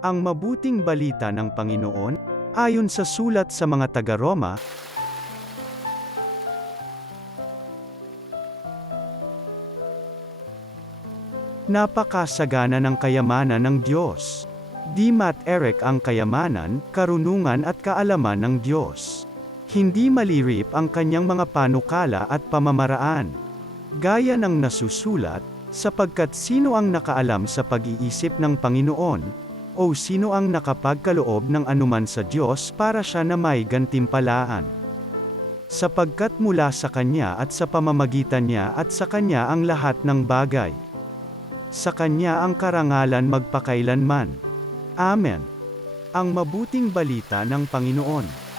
Ang mabuting balita ng Panginoon, ayon sa sulat sa mga taga-Roma, napakasagana ng kayamanan ng Diyos. Di mat-erek ang kayamanan, karunungan at kaalaman ng Diyos. Hindi malirip ang kanyang mga panukala at pamamaraan. Gaya ng nasusulat, sapagkat sino ang nakaalam sa pag-iisip ng Panginoon, o sino ang nakapagkaloob ng anuman sa Diyos para siya na may gantimpalaan. Sapagkat mula sa Kanya at sa pamamagitan niya at sa Kanya ang lahat ng bagay. Sa Kanya ang karangalan magpakailanman. Amen. Ang mabuting balita ng Panginoon.